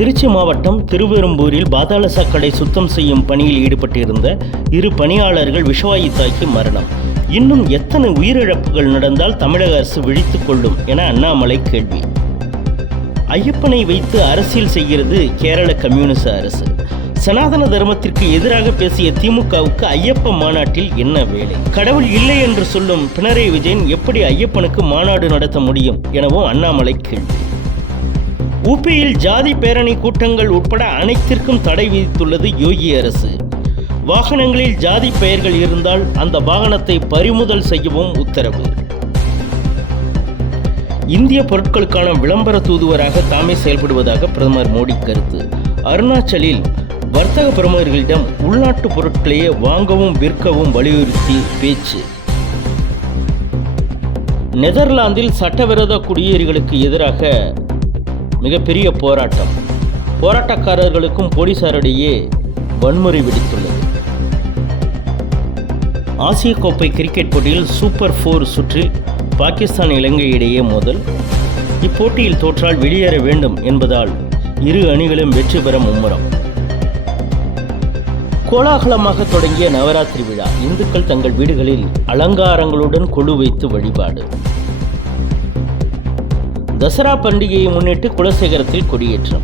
திருச்சி மாவட்டம் திருவெரும்பூரில் பாதாள சாக்கடை சுத்தம் செய்யும் பணியில் ஈடுபட்டிருந்த இரு பணியாளர்கள் விஷவாயு தாக்கி மரணம். இன்னும் எத்தனை உயிரிழப்புகள் நடந்தால் தமிழக அரசு விழித்துக் கொள்ளும் என அண்ணாமலை கேள்வி. ஐயப்பனை வைத்து அரசியல் செய்கிறது கேரள கம்யூனிச அரசு. சனாதன தர்மத்திற்கு எதிராக பேசிய திமுகவுக்கு ஐயப்ப மாநாட்டில் என்ன வேலை? கடவுள் இல்லை என்று சொல்லும் பினராயி விஜயன் எப்படி ஐயப்பனுக்கு மாநாடு நடத்த முடியும் எனவும் அண்ணாமலை கேள்வி. உபியில் ஜாதி பேரணி கூட்டங்கள் உட்பட அனைத்திற்கும் தடை விதித்துள்ளது யோகி அரசு. வாகனங்களில் ஜாதி பெயர்கள் இருந்தால் அந்த வாகனத்தை பறிமுதல் செய்யவும் உத்தரவு. இந்திய பொருட்களுக்கான விளம்பர தூதுவராக தாமே செயல்படுவதாக பிரதமர் மோடி கருத்து. அருணாச்சலில் வர்த்தக பிரமுகர்களிடம் உள்நாட்டு பொருட்களையே வாங்கவும் விற்கவும் வலியுறுத்தி பேச்சு. நெதர்லாந்தில் சட்டவிரோத குடியேறிகளுக்கு எதிராக மிகப்பெரிய போராட்டம். போராட்டக்காரர்களுக்கும் போலீசாரிடையே வன்முறை வெடித்துள்ளது. ஆசிய கோப்பை கிரிக்கெட் போட்டியில் சூப்பர் ஃபோர் சுற்றில் பாகிஸ்தான் இலங்கை இடையே மோதல். இப்போட்டியில் தோற்றால் வெளியேற வேண்டும் என்பதால் இரு அணிகளும் வெற்றி பெற மும்முரம். கோலாகலமாக தொடங்கிய நவராத்திரி விழா இந்துக்கள் தங்கள் வீடுகளில் அலங்காரங்களுடன் கொழு வைத்து வழிபாடு. தசரா பண்டிகையை முன்னிட்டு குலசேகரத்தில் கொடியேற்றம்.